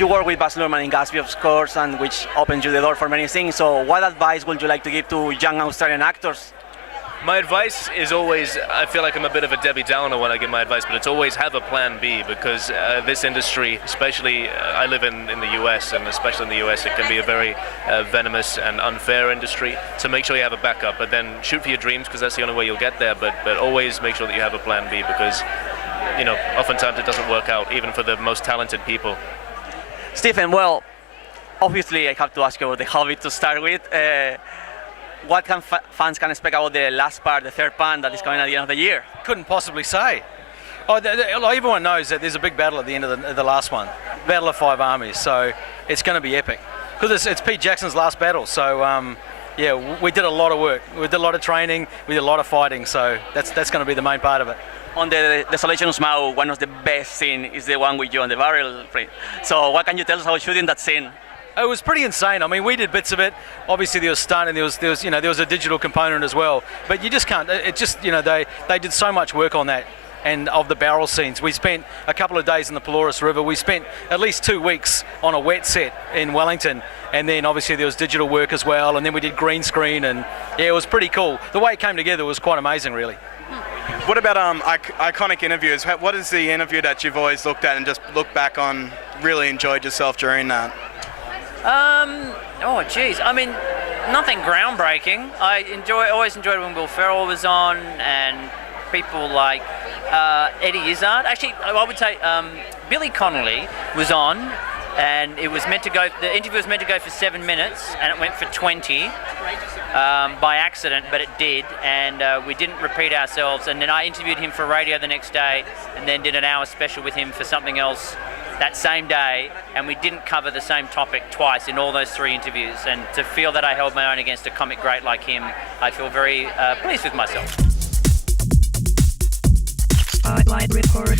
you work with Baz Luhrmann in Gatsby, of course, and which opens you the door for many things. So what advice would you like to give to young Australian actors? My advice is always, I feel like I'm a bit of a Debbie Downer when I give my advice, but it's always have a plan B, because this industry, especially, I live in the US, and especially in the US, it can be a very venomous and unfair industry. So make sure you have a backup, but then shoot for your dreams, because that's the only way you'll get there, but always make sure that you have a plan B, because, you know, oftentimes it doesn't work out, even for the most talented people. Stephen, well, obviously I have to ask you about the Hobbit to start with. What can fans can expect about the last part, the third part that is coming at the end of the year? Couldn't possibly say. Everyone knows that there's a big battle at the end of the last one, Battle of Five Armies. So it's going to be epic because it's Pete Jackson's last battle. So yeah, we did a lot of work, we did a lot of training, we did a lot of fighting. So that's going to be the main part of it. On the Desolation of Smaug, one of the best scenes is the one with you on the barrel. So what can you tell us about shooting that scene? It was pretty insane. I mean, we did bits of it. Obviously, there was stunt and there was a digital component as well. But you just can't. It just, they did so much work on that and of the barrel scenes. We spent a couple of days in the Pelorus River. We spent at least 2 weeks on a wet set in Wellington, and then obviously there was digital work as well. And then we did green screen, and yeah, it was pretty cool. The way it came together was quite amazing, really. What about iconic interviews? What is the interview that you've always looked at and just looked back on, really enjoyed yourself during that? Oh geez, I mean, nothing groundbreaking. I always enjoyed when Will Ferrell was on, and people like Eddie Izzard. Actually, I would say Billy Connolly was on, and it was meant to go. The interview was meant to go for 7 minutes, and it went for 20 by accident, but it did, and we didn't repeat ourselves. And then I interviewed him for radio the next day, and then did an hour special with him for something else that same day, and we didn't cover the same topic twice in all those 3 interviews. And to feel that I held my own against a comic great like him, I feel very pleased with myself. Spotlight Report.